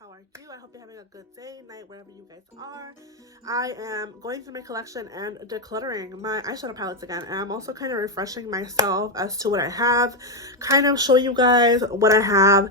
How are you? I hope you're having a good day, night, wherever you guys are. I am going through my collection and decluttering my eyeshadow palettes again. And I'm also kind of refreshing myself as to what I have, kind of show you guys what I have.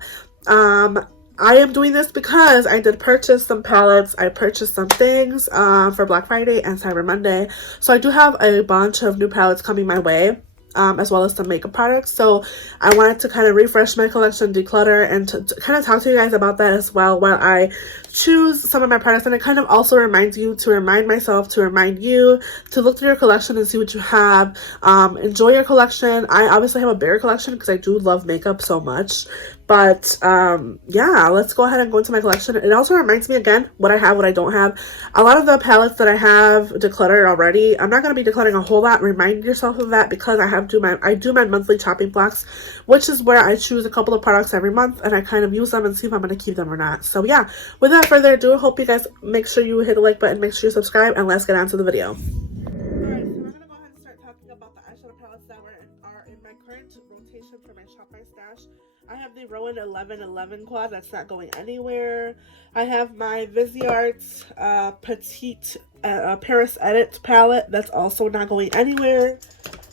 I am doing this because I did purchase some palettes. I purchased some things for Black Friday and Cyber Monday. So I do have a bunch of new palettes coming my way. As well as some makeup products. So I wanted to kind of refresh my collection, declutter, and to kind of talk to you guys about that as well while I choose some of my products. And it kind of also reminds you to remind myself, to remind you to look through your collection and see what you have. Enjoy your collection. I obviously have a bigger collection because I do love makeup so much. But yeah, let's go ahead and go into my collection. It also reminds me again what I have, what I don't have. A lot of the palettes that I have decluttered already. I'm not going to be decluttering a whole lot. Remind yourself of that because I do my monthly shopping blocks, which is where I choose a couple of products every month and I kind of use them and see if I'm going to keep them or not. So yeah, without further ado, I hope you guys make sure you hit the like button, make sure you subscribe, and let's get on to the video. Alright, so I'm going to go ahead and start talking about the eyeshadow palettes that are in my current rotation for my Shop My Stash. I have the Rowan 1111 quad that's not going anywhere. I have my Viseart Petite Paris Edit palette that's also not going anywhere.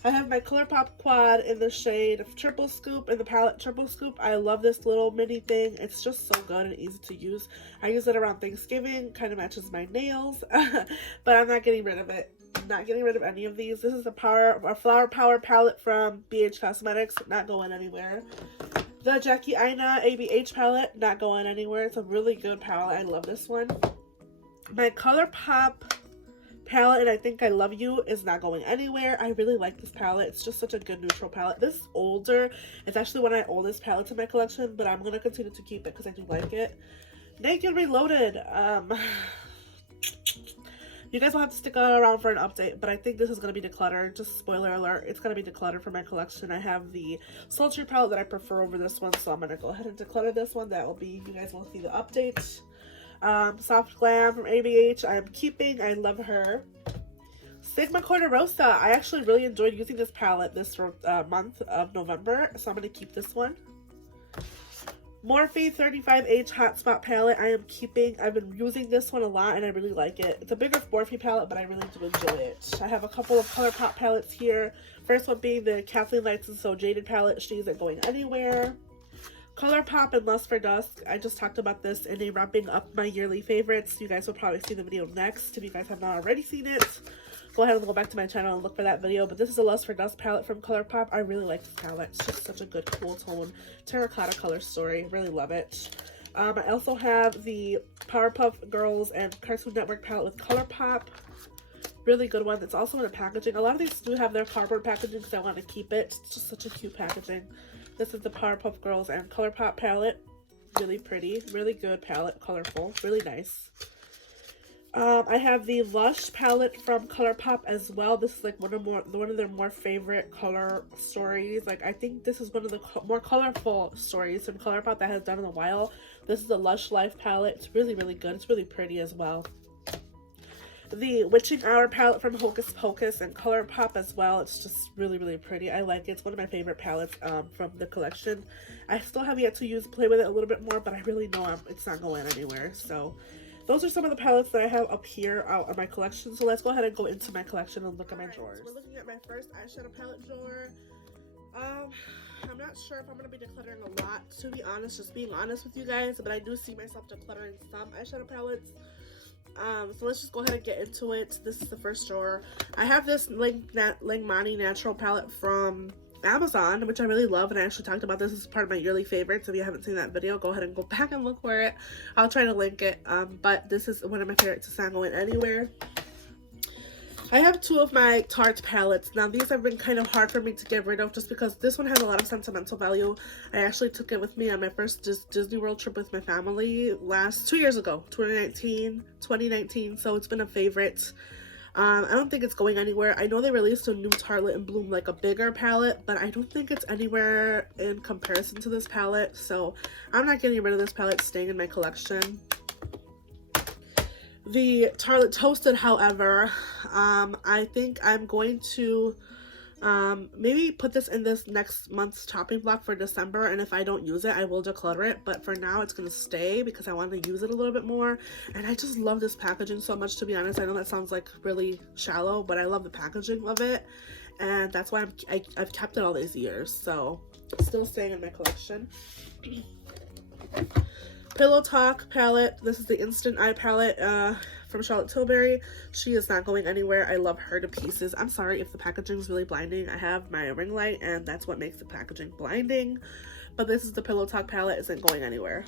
I have my Colourpop quad in the shade Triple Scoop, in the palette Triple Scoop. I love this little mini thing. It's just so good and easy to use. I use it around Thanksgiving, kind of matches my nails, but I'm not getting rid of it. I'm not getting rid of any of these. This is a Flower Power palette from BH Cosmetics, not going anywhere. The Jackie Aina ABH palette, not going anywhere. It's a really good palette. I love this one. My Colourpop palette, and I Think I Love You, is not going anywhere. I really like this palette. It's just such a good neutral palette. This is older. It's actually one of my oldest palettes in my collection, but I'm going to continue to keep it because I do like it. Naked Reloaded. You guys will have to stick around for an update, but I think this is going to be decluttered. Just spoiler alert, it's going to be decluttered for my collection. I have the Sultry palette that I prefer over this one, so I'm going to go ahead and declutter this one. That will be, you guys will see the update. Soft Glam from ABH, I am keeping. I love her. Sigma Corderosa, I actually really enjoyed using this palette this month of November, so I'm going to keep this one. Morphe 35H Hotspot palette, I am keeping. I've been using this one a lot and I really like it. It's a bigger Morphe palette, but I really do enjoy it. I have a couple of Colourpop palettes here. First one being the Kathleen Lights and So Jaded palette. She isn't going anywhere. Colourpop and Lust for Dusk. I just talked about this in a wrapping up my yearly favorites. You guys will probably see the video next if you guys have not already seen it. Go ahead and go back to my channel and look for that video. But this is a Lust for Dusk palette from Colourpop. I really like this palette. It's just such a good cool tone terracotta color story. Really love it. I also have the Powerpuff Girls and Cartoon Network palette with Colourpop. Really good one. It's also in a packaging. A lot of these do have their cardboard packaging because I want to keep it. It's just such a cute packaging. This is the Powerpuff Girls and Colourpop palette. Really pretty. Really good palette. Colorful. Really nice. I have the Lush palette from Colourpop as well. This is like one of their more favorite color stories. Like I think this is one of the more colorful stories from Colourpop that has done in a while. This is the Lush Life palette. It's really, really good. It's really pretty as well. The Witching Hour palette from Hocus Pocus and Colourpop as well. It's just really, really pretty. I like it. It's one of my favorite palettes from the collection. I still have yet to play with it a little bit more, but I really know it's not going anywhere. So those are some of the palettes that I have up here out in my collection. So let's go ahead and go into my collection and look at my drawers. So we're looking at my first eyeshadow palette drawer. I'm not sure if I'm going to be decluttering a lot, to be honest, just being honest with you guys, but I do see myself decluttering some eyeshadow palettes. So let's just go ahead and get into it. This is the first drawer. I have this Lingmani Natural palette from Amazon, which I really love, and I actually talked about this as part of my yearly favorites. If you haven't seen that video, go ahead and go back and look for it. I'll try to link it, but this is one of my favorites. It's not going anywhere. I have two of my Tarte palettes. Now these have been kind of hard for me to get rid of just because this one has a lot of sentimental value. I actually took it with me on my first Disney World trip with my family 2 years ago, 2019, so it's been a favorite. I don't think it's going anywhere. I know they released a new Tartelette and Bloom, like a bigger palette, but I don't think it's anywhere in comparison to this palette, so I'm not getting rid of this palette. It's staying in my collection. The Tartelette Toasted, however, I think I'm going to Maybe put this in this next month's chopping block for December, and if I don't use it, I will declutter it, but for now it's gonna stay because I want to use it a little bit more. And I just love this packaging so much, to be honest. I know that sounds like really shallow, but I love the packaging of it, and that's why I've kept it all these years, so it's still staying in my collection. Pillow Talk palette. This is the Instant Eye palette from Charlotte Tilbury. She is not going anywhere. I love her to pieces. I'm sorry if the packaging is really blinding. I have my ring light and that's what makes the packaging blinding. But this is the Pillow Talk palette. Isn't going anywhere.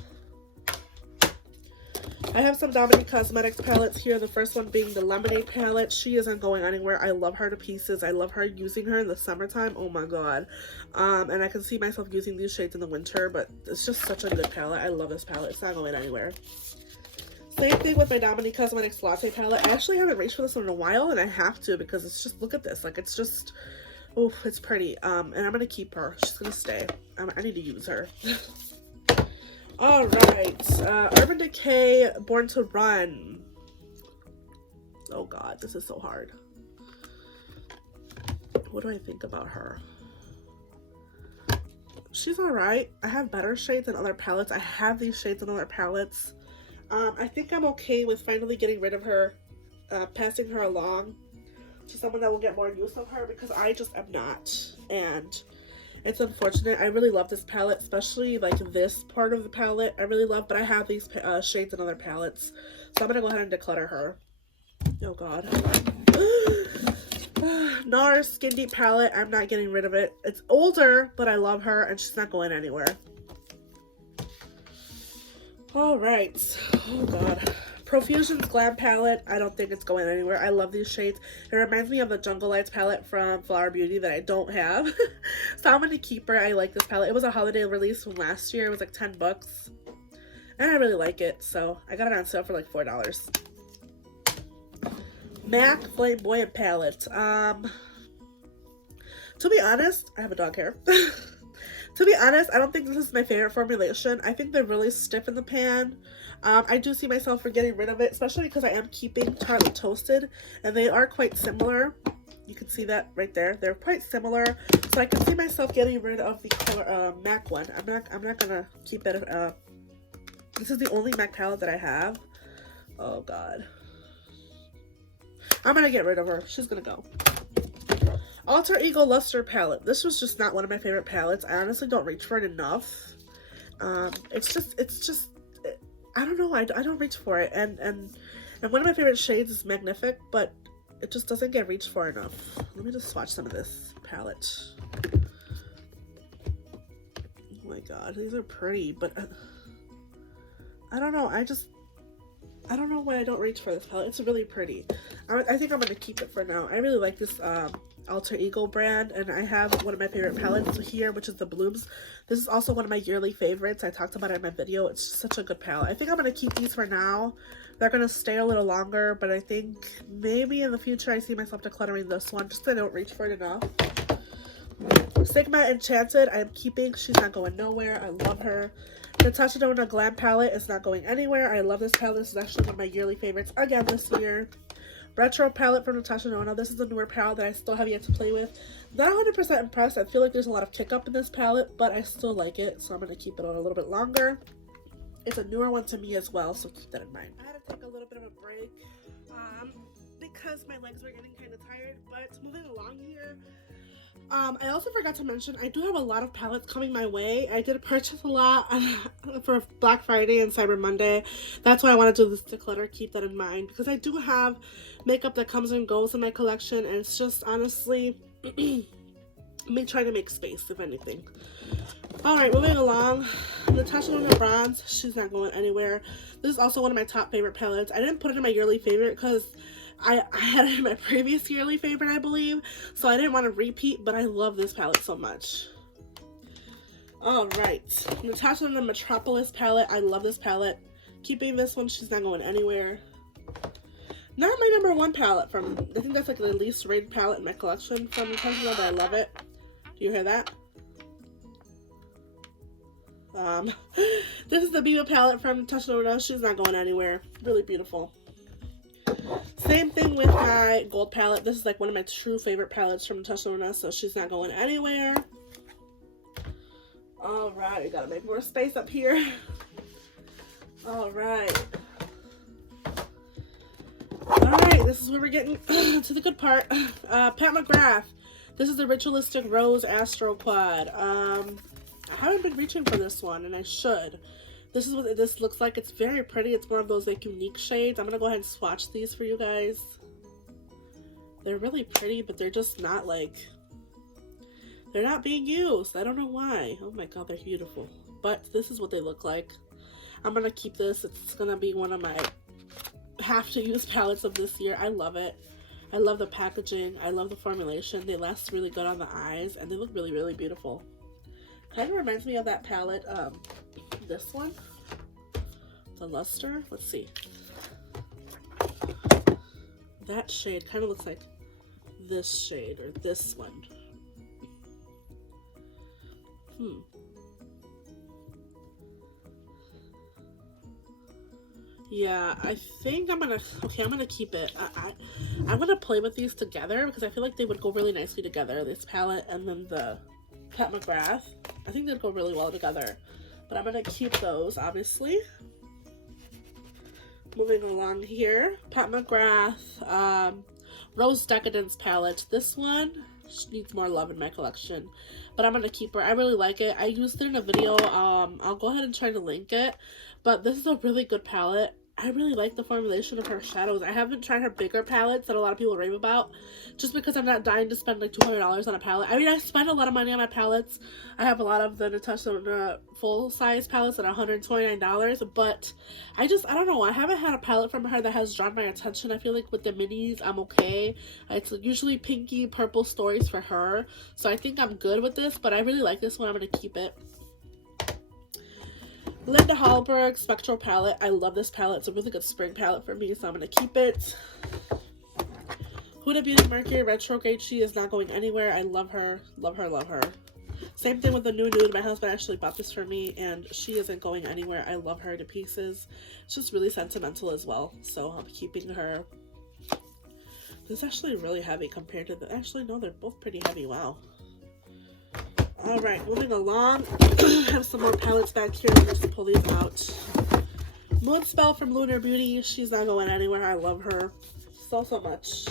I have some Dominique Cosmetics palettes here. The first one being the Lemonade palette. She isn't going anywhere. I love her to pieces. I love her using her in the summertime. Oh my god. And I can see myself using these shades in the winter, but it's just such a good palette. I love this palette. It's not going anywhere. Same thing with my Dominique Cosmetics Latte palette. I actually haven't reached for this one in a while, and I have to because it's just, look at this. Like, it's just, oh, it's pretty. And I'm going to keep her. She's going to stay. I need to use her. All right, Urban Decay Born to Run. Oh god, this is so hard. What do I think about her? She's all right. I have better shades in other palettes. I have these shades in other palettes. I think I'm okay with finally getting rid of her, passing her along to someone that will get more use of her, because I just am not. And it's unfortunate. I really love this palette, especially like this part of the palette. I really love, but I have these shades in other palettes. So I'm going to go ahead and declutter her. Oh god. NARS Skin Deep palette. I'm not getting rid of it. It's older, but I love her and she's not going anywhere. Alright. Oh god. Profusion's Glam palette. I don't think it's going anywhere. I love these shades. It reminds me of the Jungle Lights palette from Flower Beauty that I don't have. So I'm going to keep her. I like this palette. It was a holiday release from last year. It was like 10 bucks. And I really like it. So I got it on sale for like $4. MAC Flamboyant palette. To be honest, I have a dog hair. To be honest, I don't think this is my favorite formulation. I think they're really stiff in the pan. I do see myself for getting rid of it, especially because I am keeping Charlotte Toasted, and they are quite similar. You can see that right there. They're quite similar, so I can see myself getting rid of the color MAC one. I'm not gonna keep it. This is the only MAC palette that I have. Oh god, I'm gonna get rid of her. She's gonna go. Alter Ego Luster palette. This was just not one of my favorite palettes. I honestly don't reach for it enough. It's just. I don't know. I don't reach for it, and one of my favorite shades is Magnific, but it just doesn't get reached for enough. Let me just swatch some of this palette. Oh my god, these are pretty, but I don't know. I don't know why I don't reach for this palette. It's really pretty. I think I'm gonna keep it for now. I really like this Alter Ego brand, and I have one of my favorite palettes here, which is the Blooms. This is also one of my yearly favorites. I talked about it in my video. It's such a good palette. I think I'm going to keep these for now. They're going to stay a little longer, but I think maybe in the future I see myself decluttering this one just so I don't reach for it enough. Sigma Enchanted, I am keeping. She's not going nowhere. I love her. Natasha Denona Glam palette is not going anywhere. I love this palette. This is actually one of my yearly favorites again this year. Retro palette from Natasha Denona. This is a newer palette that I still have yet to play with. Not 100% impressed. I feel like there's a lot of kick up in this palette, but I still like it, so I'm going to keep it on a little bit longer. It's a newer one to me as well, so keep that in mind. I had to take a little bit of a break because my legs were getting kind of tired, but moving along here. I also forgot to mention, I do have a lot of palettes coming my way. I did purchase a lot for Black Friday and Cyber Monday. That's why I want to do this declutter. Keep that in mind, because I do have makeup that comes and goes in my collection, and it's just honestly me trying to make space, if anything. Alright, moving along. Natasha Denona Bronze. She's not going anywhere. This is also one of my top favorite palettes. I didn't put it in my yearly favorite because I had it in my previous yearly favorite, I believe, so I didn't want to repeat, but I love this palette so much. Alright, Natasha Denona Metropolis palette. I love this palette. Keeping this one. She's not going anywhere. Not my number one palette from, I think that's like the least rated palette in my collection from Natasha Denona, but I love it. Do you hear that? This is the Biba palette from Natasha Denona. She's not going anywhere. Really beautiful. Same thing with my gold palette. This is like one of my true favorite palettes from Natasha Luna, so she's not going anywhere. All right, we gotta make more space up here. All right. All right, this is where we're getting to the good part. Pat McGrath. This is the Ritualistic Rose Astro Quad. I haven't been reaching for this one, and I should. This is what this looks like. It's very pretty. It's one of those like unique shades. I'm gonna go ahead and swatch these for you guys. They're really pretty, but they're just not like, they're not being used. I don't know why. Oh my god, they're beautiful. But this is what they look like. I'm gonna keep this. It's gonna be one of my have to use palettes of this year. I love it. I love the packaging. I love the formulation. They last really good on the eyes, and they look really, really beautiful. Kind of reminds me of that palette, this one, the Luster. Let's see. That shade kind of looks like this shade, or this one. Yeah, I think I'm gonna, okay, I'm gonna keep it. I'm gonna play with these together because I feel like they would go really nicely together, this palette and then the Pat McGrath. I think they'd go really well together, but I'm gonna keep those, obviously. Moving along here, Pat McGrath, Rose Decadence palette. This one needs more love in my collection, but I'm gonna keep her. I really like it. I used it in a video. I'll go ahead and try to link it, but this is a really good palette. I really like the formulation of her shadows. I haven't tried her bigger palettes that a lot of people rave about, just because I'm not dying to spend like $200 on a palette. I mean, I spend a lot of money on my palettes. I have a lot of the Natasha full-size palettes at $129, but I don't know. I haven't had a palette from her that has drawn my attention. I feel like with the minis, I'm okay. It's usually pinky, purple stories for her, so I think I'm good with this, but I really like this one. I'm going to keep it. Linda Hallberg Spectral Palette. I love this palette. It's a really good spring palette for me, so I'm going to keep it. Huda Beauty Mercury Retrograde. She is not going anywhere. I love her. Love her, love her. Same thing with the new nude. My husband actually bought this for me, and she isn't going anywhere. I love her to pieces. It's just really sentimental as well, so I'm keeping her. This is actually really heavy compared to the... Actually, no, they're both pretty heavy. Wow. Alright, moving along. I have some more palettes back here. I'm just to pull these out. Moonspell from Lunar Beauty. She's not going anywhere. I love her so much.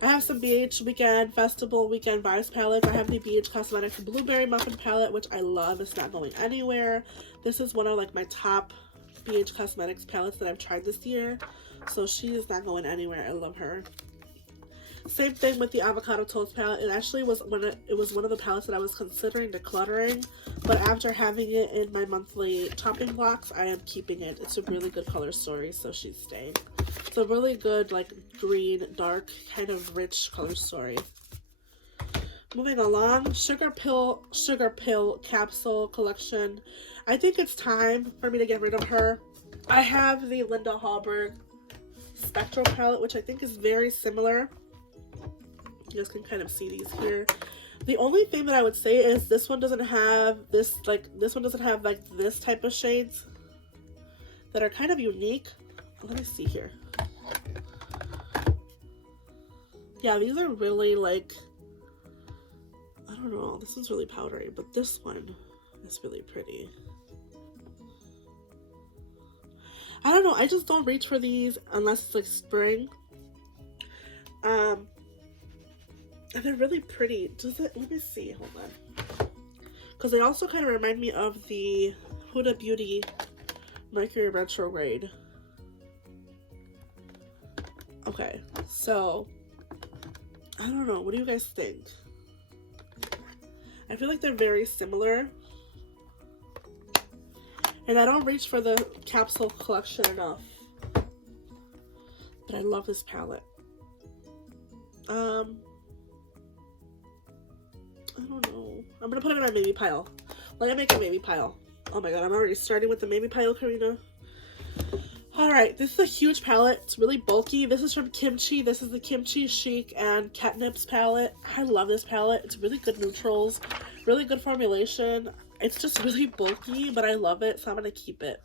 I have some BH Weekend Festival Weekend Vibes palettes. I have the BH Cosmetics Blueberry Muffin palette, which I love. It's not going anywhere. This is one of like my top BH Cosmetics palettes that I've tried this year. So she is not going anywhere. I love her. Same thing with the Avocado Toast palette. It actually was one of the palettes that I was considering decluttering, but after having it in my monthly chopping blocks, I am keeping it. It's a really good color story, so she's staying. It's a really good like green, dark, kind of rich color story. Moving along, Sugar Pill Capsule Collection. I think it's time for me to get rid of her. I have the Linda Hallberg Spectral palette, which I think is very similar. You guys can kind of see these here. The only thing that I would say is this one doesn't have this type of shades that are kind of unique. Let me see here. Yeah, these are really like, I don't know, this one's really powdery, but this one is really pretty. I don't know, I just don't reach for these unless it's like spring. And they're really pretty. Let me see, hold on. Because they also kind of remind me of the Huda Beauty Mercury Retrograde. Okay, so, I don't know, what do you guys think? I feel like they're very similar. And I don't reach for the capsule collection enough. But I love this palette. I don't know. I'm gonna put it in my maybe pile. Let me make a maybe pile. Oh my god, I'm already starting with the maybe pile, Karina. Alright, this is a huge palette. It's really bulky. This is from Kimchi. This is the Kimchi Chic and Catnips palette. I love this palette. It's really good neutrals. Really good formulation. It's just really bulky, but I love it, so I'm gonna keep it.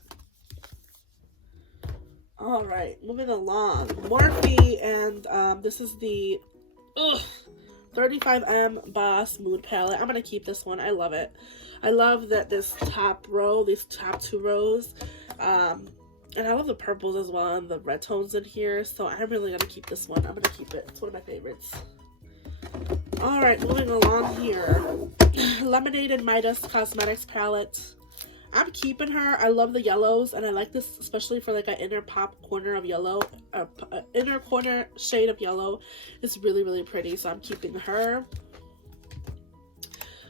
All right, moving along. Morphe, and this is the 35M Boss Mood Palette. I'm gonna keep this one. I love it. I love that this top row, these top two rows, and I love the purples as well and the red tones in here. So I'm really gonna keep this one. I'm gonna keep it. It's one of my favorites. All right, moving along here. Lemonade and Midas Cosmetics palette. I'm keeping her. I love the yellows, and I like this especially for like an inner pop corner of yellow, inner corner shade of yellow. It's really, really pretty, so I'm keeping her.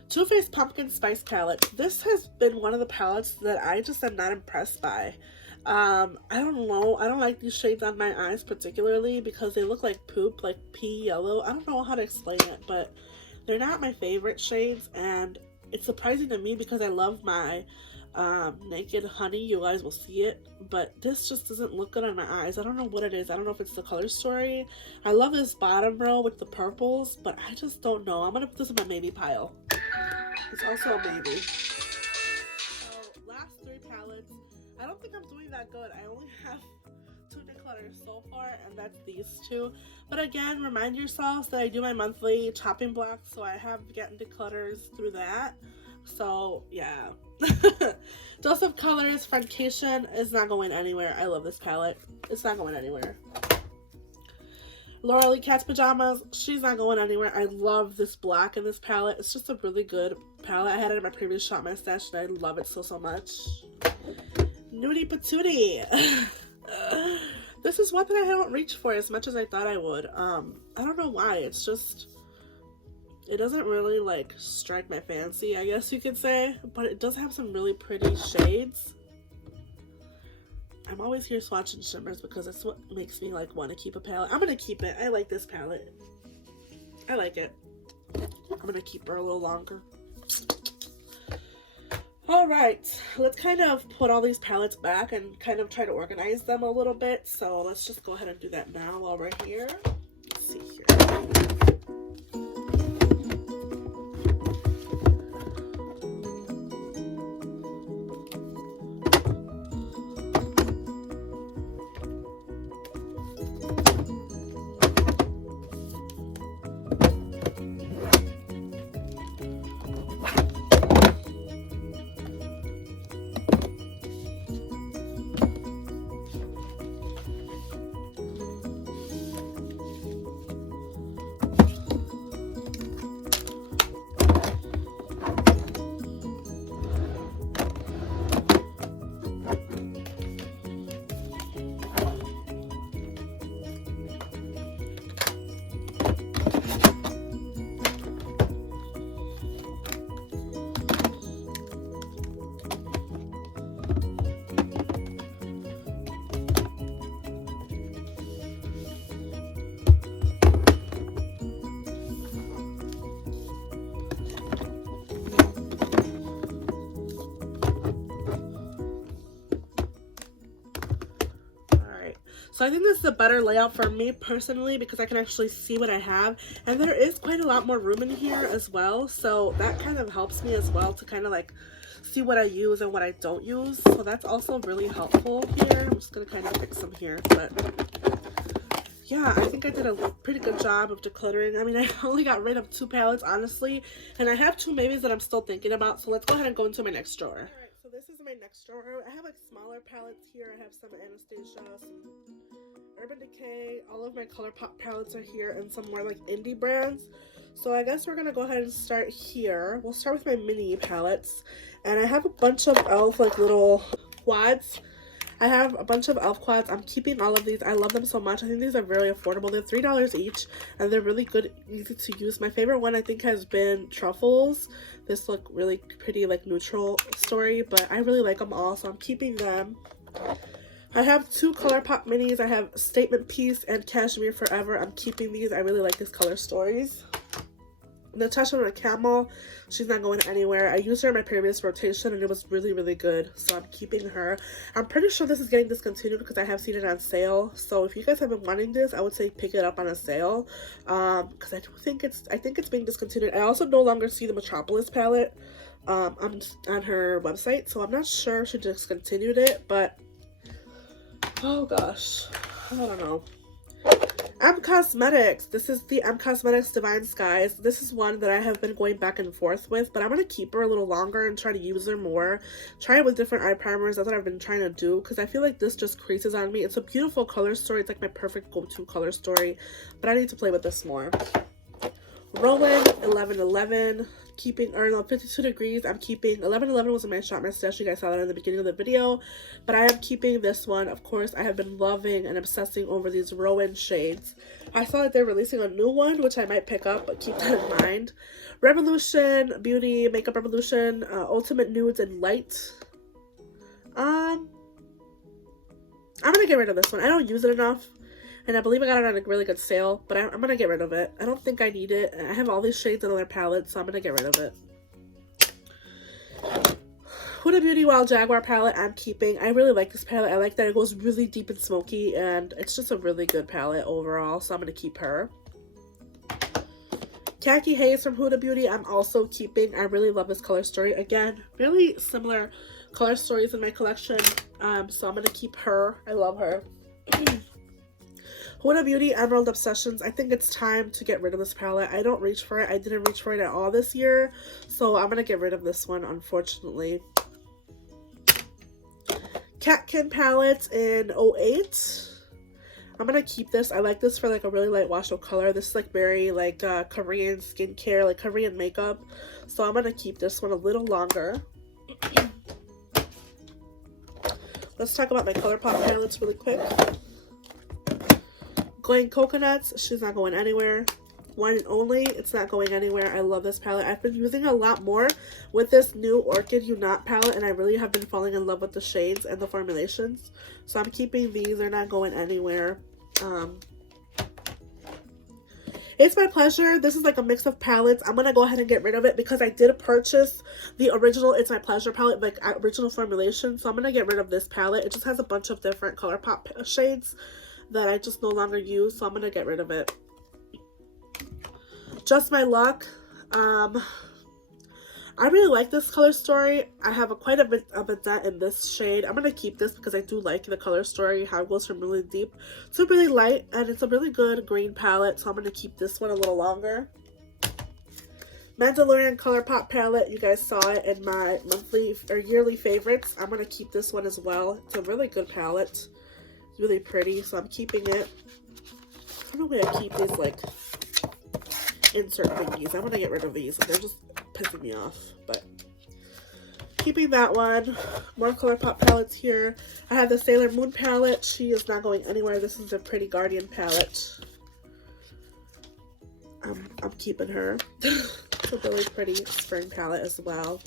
Too Faced Pumpkin Spice palette. This has been one of the palettes that I just am not impressed by. I don't know. I don't like these shades on my eyes particularly because they look like poop, like pea yellow. I don't know how to explain it, but they're not my favorite shades, and it's surprising to me because I love my Naked Honey. You guys will see it, but this just doesn't look good on my eyes. I don't know what it is. I don't know if it's the color story. I love this bottom row with the purples, but I just don't know. I'm gonna put this in my maybe pile. It's also a maybe. So last three palettes. I don't think I'm doing that good. I only have 2 declutters so far, and that's these two. But again, remind yourselves that I do my monthly chopping block, so I have gotten declutters through that. So yeah. Dose of Colors Friendcation is not going anywhere. I love this palette. It's not going anywhere. Laura Lee Cat's Pajamas. She's not going anywhere. I love this black in this palette. It's just a really good palette. I had it in my previous Shop My Stash, and I love it so much. Nudie Patootie. This is one that I haven't reached for as much as I thought I would. I don't know why. It's just, it doesn't really like strike my fancy, I guess you could say, but it does have some really pretty shades. I'm always here swatching shimmers because that's what makes me like want to keep a palette. I'm gonna keep it. I like this palette. I like it. I'm gonna keep her a little longer. All right, let's kind of put all these palettes back and kind of try to organize them a little bit. So let's just go ahead and do that now while we're here. Let's see here. So I think this is a better layout for me personally because I can actually see what I have, and there is quite a lot more room in here as well, so that kind of helps me as well to kind of like see what I use and what I don't use, so that's also really helpful here. I'm just gonna kind of fix some here, but yeah, I think I did a pretty good job of decluttering. I mean, I only got rid of 2 palettes honestly, and I have 2 maybes that I'm still thinking about, so let's go ahead and go into my next drawer. Alright, so this is my next drawer. I have like smaller palettes here. I have some Anastasia, some Urban Decay, all of my Colourpop palettes are here, and some more like indie brands. So I guess we're gonna go ahead and start here. We'll start with my mini palettes, and I have a bunch of e.l.f. like little quads. I have a bunch of e.l.f. quads. I'm keeping all of these. I love them so much. I think these are very affordable. They're $3 each, and they're really good, easy to use. My favorite one I think has been Truffles. This look really pretty, like neutral story, but I really like them all, so I'm keeping them. I have 2 Colourpop minis. I have Statement Piece and Cashmere Forever. I'm keeping these. I really like these color stories. Natasha with a Camel. She's not going anywhere. I used her in my previous rotation and it was really, really good. So I'm keeping her. I'm pretty sure this is getting discontinued because I have seen it on sale. So if you guys have been wanting this, I would say pick it up on a sale. Because I think it's being discontinued. I also no longer see the Metropolis palette on her website. So I'm not sure if she discontinued it, but Oh gosh, I don't know. M Cosmetics. This is the M Cosmetics Divine Skies. This is one that I have been going back and forth with, but I'm going to keep her a little longer and try to use her more. Try it with different eye primers. That's what I've been trying to do, because I feel like this just creases on me. It's a beautiful color story. It's like my perfect go-to color story, but I need to play with this more. Rowan 1111, keeping, or no, 52 degrees. I'm keeping 1111 was in my shop my stash. You guys saw that in the beginning of the video, but I am keeping this one. Of course, I have been loving and obsessing over these Rowan shades. I saw that they're releasing a new one, which I might pick up, but keep that in mind. Revolution Beauty Makeup Revolution Ultimate Nudes and Light. I'm gonna get rid of this one. I don't use it enough. And I believe I got it on a really good sale, but I'm going to get rid of it. I don't think I need it. I have all these shades in other palettes, so I'm going to get rid of it. Huda Beauty Wild Jaguar palette I'm keeping. I really like this palette. I like that it goes really deep and smoky, and it's just a really good palette overall, so I'm going to keep her. Khaki Haze from Huda Beauty I'm also keeping. I really love this color story. Again, really similar color stories in my collection, so I'm going to keep her. I love her. Huda Beauty Emerald Obsessions. I think it's time to get rid of this palette. I don't reach for it. I didn't reach for it at all this year, so I'm going to get rid of this one, unfortunately. Catkin palette in 08. I'm going to keep this. I like this for like a really light wash of color. This is like very like Korean skincare, like Korean makeup. So I'm going to keep this one a little longer. Let's talk about my Colourpop palettes really quick. Going Coconuts, she's not going anywhere. One and Only, it's not going anywhere. I love this palette. I've been using a lot more with this new Orchid You Not palette, and I really have been falling in love with the shades and the formulations. So I'm keeping these. They're not going anywhere. It's My Pleasure. This is like a mix of palettes. I'm going to go ahead and get rid of it because I did purchase the original It's My Pleasure palette, like original formulation. So I'm going to get rid of this palette. It just has a bunch of different Colourpop shades that I just no longer use, so I'm gonna get rid of it. Just My Luck. I really like this color story. I have quite a bit of a dent in this shade. I'm gonna keep this because I do like the color story, how it goes from really deep to really light, and it's a really good green palette, so I'm gonna keep this one a little longer. Mandalorian Colourpop palette, you guys saw it in my monthly or yearly favorites. I'm gonna keep this one as well. It's a really good palette. Really pretty, so I'm keeping it. I don't know where I keep these like insert thingies. I'm gonna get rid of these. They're just pissing me off, but keeping that one. More Colourpop palettes here. I have the Sailor Moon palette. She is not going anywhere. This is a Pretty Guardian palette. I'm keeping her. It's a really pretty spring palette as well.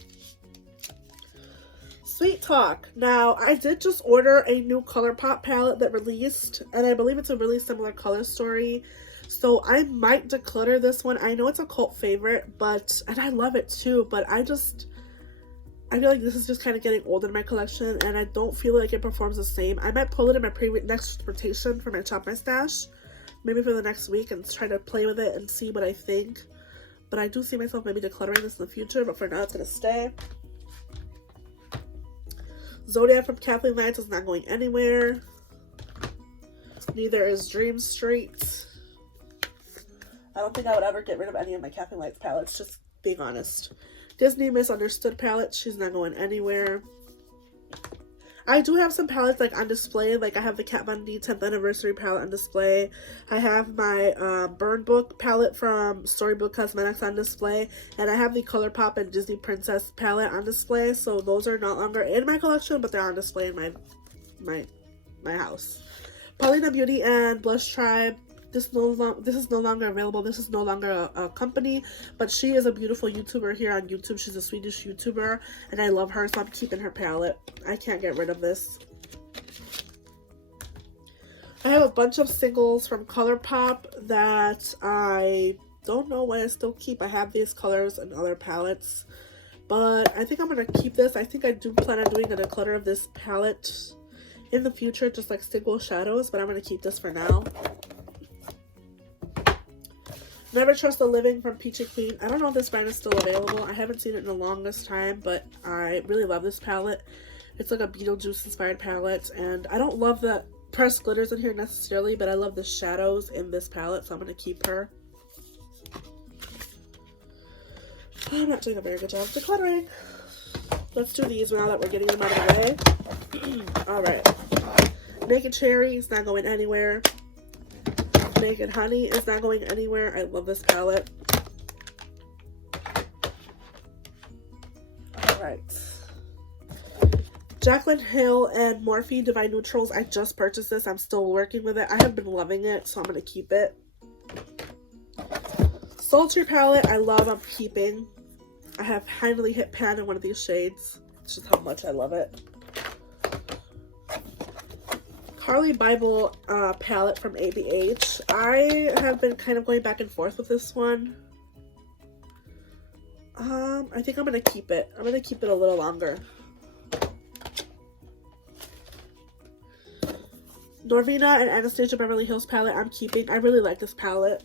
Sweet Talk. Now, I did just order a new Colourpop palette that released, and I believe it's a really similar color story. So I might declutter this one. I know it's a cult favorite, and I love it too, but I feel like this is just kind of getting old in my collection, and I don't feel like it performs the same. I might pull it in my next rotation for my Shop My Stash, maybe for the next week, and try to play with it and see what I think. But I do see myself maybe decluttering this in the future, but for now it's going to stay. Zodiac from Kathleen Lights is not going anywhere. Neither is Dream Street. I don't think I would ever get rid of any of my Kathleen Lights palettes, just being honest. Disney Misunderstood palette, she's not going anywhere. I do have some palettes like on display, like I have the Kat Von D 10th Anniversary palette on display. I have my Burn Book palette from Storybook Cosmetics on display, and I have the Colourpop and Disney Princess palette on display. So those are no longer in my collection, but they're on display in my house. Paulina Beauty and Blush Tribe. This is no longer available. This is no longer a company, but she is a beautiful YouTuber here on YouTube. She's a Swedish YouTuber, and I love her, so I'm keeping her palette. I can't get rid of this. I have a bunch of singles from Colourpop that I don't know why I still keep. I have these colors and other palettes, but I think I'm going to keep this. I think I do plan on doing a declutter of this palette in the future, just like single shadows, but I'm going to keep this for now. Never Trust the Living from Peachy Queen. I don't know if this brand is still available. I haven't seen it in the longest time, but I really love this palette. It's like a Beetlejuice inspired palette, and I don't love the pressed glitters in here necessarily, but I love the shadows in this palette, so I'm going to keep her. I'm not doing a very good job of decluttering. Let's do these now that we're getting them out of the way. Alright. Naked Cherry is not going anywhere. Naked Honey is not going anywhere. I love this palette. Alright. Jaclyn Hill and Morphe Divine Neutrals. I just purchased this. I'm still working with it. I have been loving it, so I'm going to keep it. Sultry palette. I love. I'm keeping. I have finally hit pan in one of these shades. It's just how much I love it. Carly Bible palette from ABH. I have been kind of going back and forth with this one. I think I'm going to keep it. I'm going to keep it a little longer. Norvina and Anastasia Beverly Hills palette I'm keeping. I really like this palette.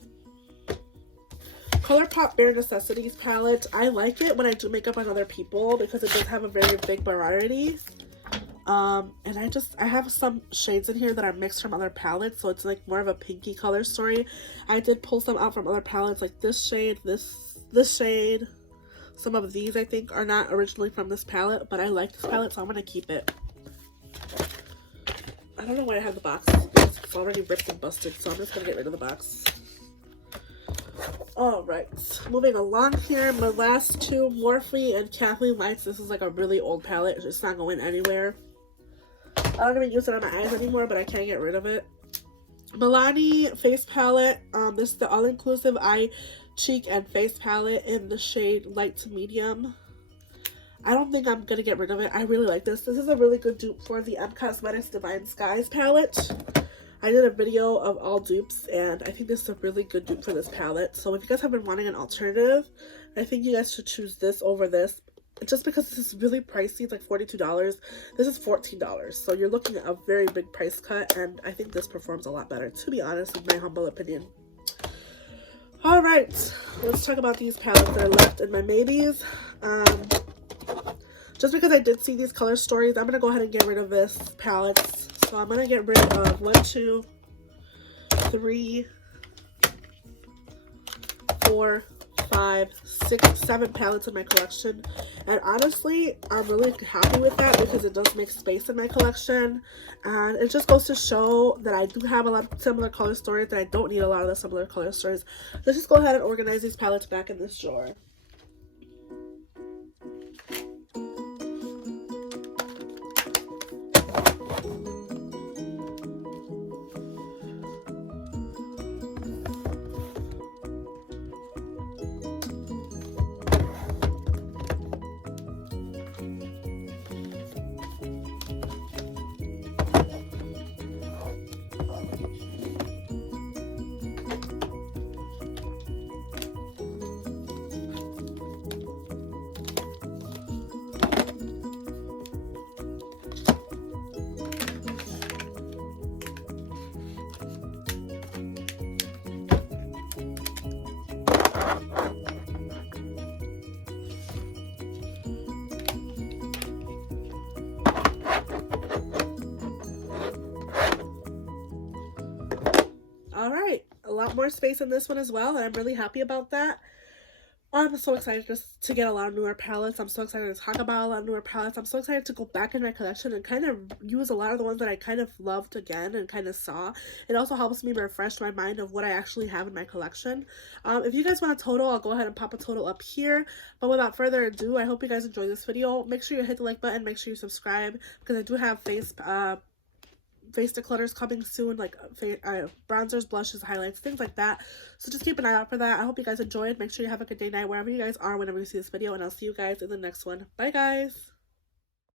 Colourpop Bare Necessities palette. I like it when I do makeup on other people because it does have a very big variety. And I have some shades in here that are mixed from other palettes, so it's like more of a pinky color story. I did pull some out from other palettes, like this shade, this shade. Some of these I think are not originally from this palette, but I like this palette, so I'm going to keep it. I don't know why I have the box. It's already ripped and busted, so I'm just going to get rid of the box. Alright, moving along here. My last two, Morphe and Kathleen Lights. This is like a really old palette. It's not going anywhere. I don't even use it on my eyes anymore, but I can't get rid of it. Milani face palette. This is the all-inclusive eye, cheek, and face palette in the shade light to medium. I don't think I'm going to get rid of it. I really like this. This is a really good dupe for the M Cosmetics Divine Skies palette. I did a video of all dupes, and I think this is a really good dupe for this palette. So if you guys have been wanting an alternative, I think you guys should choose this over this. Just because this is really pricey, it's like $42. This is $14. So you're looking at a very big price cut, and I think this performs a lot better, to be honest, in my humble opinion. Alright, let's talk about these palettes that are left in my maybes. Just because I did see these color stories, I'm going to go ahead and get rid of this palettes. So I'm going to get rid of 1, 2, 3, 4, 5, 6, 7 palettes in my collection. And honestly, I'm really happy with that because it does make space in my collection. And it just goes to show that I do have a lot of similar color stories, that I don't need a lot of the similar color stories. Let's just go ahead and organize these palettes back in this drawer. Alright, a lot more space in this one as well, and I'm really happy about that. I'm so excited just to get a lot of newer palettes. I'm so excited to talk about a lot of newer palettes. I'm so excited to go back in my collection and kind of use a lot of the ones that I kind of loved again and kind of saw. It also helps me refresh my mind of what I actually have in my collection. If you guys want a total, I'll go ahead and pop a total up here. But without further ado, I hope you guys enjoyed this video. Make sure you hit the like button. Make sure you subscribe because I do have face declutters coming soon, like bronzers, blushes, highlights, things like that. So just keep an eye out for that. I hope you guys enjoyed. Make sure you have a good day, night, wherever you guys are, whenever you see this video, and I'll see you guys in the next one. Bye, guys.